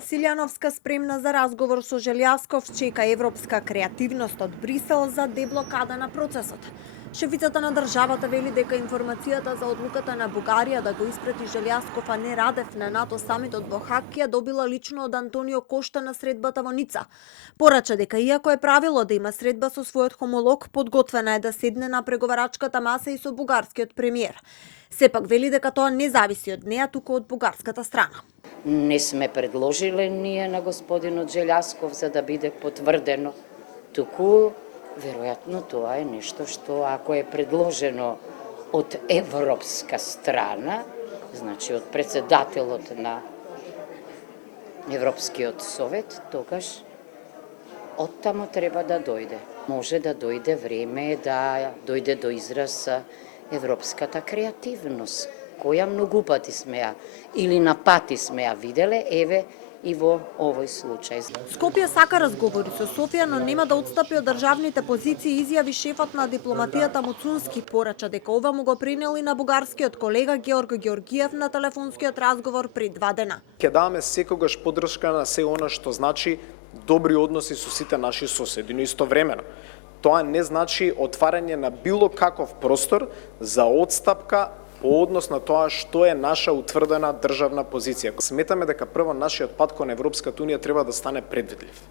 Силјановска спремна за разговор со Желјасков, чека европска креативност од Брисел за деблокада на процесот. Шефицата на државата вели дека информацијата за одлуката на Бугарија да го испрати Желјасков, а не Радев на НАТО самитот во Хаг ја добила лично од Антонио Кошта на средбата во Ница. Порача дека иако е правило да има средба со својот хомолог, подготвена е да седне на преговарачката маса и со бугарскиот премиер. Сепак вели дека тоа не зависи од неа, туку од бугарската страна. Не сме предложиле ние на господинот Желјасков за да биде потврдено. Туку, веројатно, тоа е нешто што ако е предложено од европска страна, значи од председателот на Европскиот совет, тогаш оттамо треба да дојде. Може да дојде време да дојде до израз европската креативност, која многу пати сме ја или на пати сме ја виделе, еве и во овој случај. Скопје сака разговори со Софија, но нема да отстапи од државните позиции, изјави шефот на дипломатијата Муцунски. Порача дека ова му го принели на бугарскиот колега Георг Георгиев на телефонскиот разговор пред 2 дена. Ќе даваме секогаш поддршка на се она што значи добри односи со сите наши соседи, но истовремено тоа не значи отварање на било каков простор за отстапка по однос на тоа што е наша утврдена државна позиција. Сметаме дека прво нашиот пат кон Европската унија треба да стане предвидлив.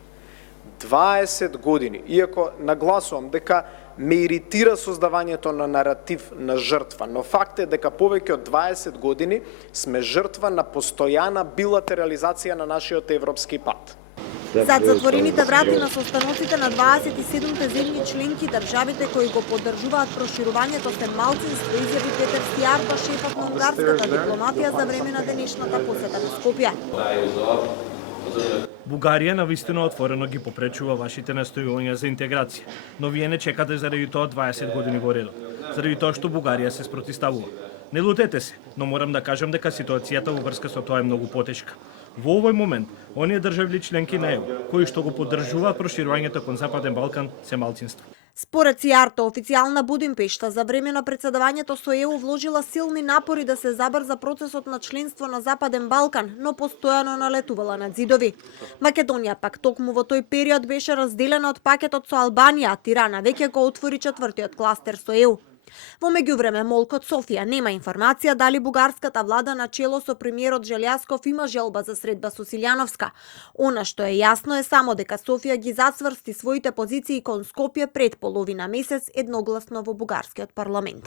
20 години, иако нагласувам дека ме иритира создавањето на наратив на жртва, но факт е дека повеќе од 20 години сме жртва на постојана билатерализација на нашиот европски пат. Зад затворените врати на состаноците на 27 земји членки, државите кои го поддржуваат проширувањето се малцинство, изјави Петер Сијарто, шефот на унгарската дипломатија за време на денешната посета на Скопје. Бугарија навистина отворено ги попречува вашите настојувања за интеграција, но вие не чекате заради тоа 20 години во редот, заради тоа што Бугарија се спротивставува. Не лутете се, но морам да кажам дека ситуацијата во врска со тоа е многу потешка. Во овој момент, оние држави членки на ЕУ, кои што го поддржуваат проширувањето кон Западен Балкан, се малцинство. Според Сијарто, официјална Будимпешта за време на председавањето со ЕУ вложила силни напори да се забрза процесот на членство на Западен Балкан, но постојано налетувала на ѕидови. Македонија пак токму во тој период беше разделена од пакетот со Албанија, а Тирана веќе го отвори 4-тиот кластер со ЕУ. Во меѓувреме, Молкот Софија нема информација дали бугарската влада на чело со премиерот Желјасков има желба за средба со Силјановска. Она што е јасно е само дека Софија ги зацврсти своите позиции кон Скопје пред половина месец едногласно во бугарскиот парламент.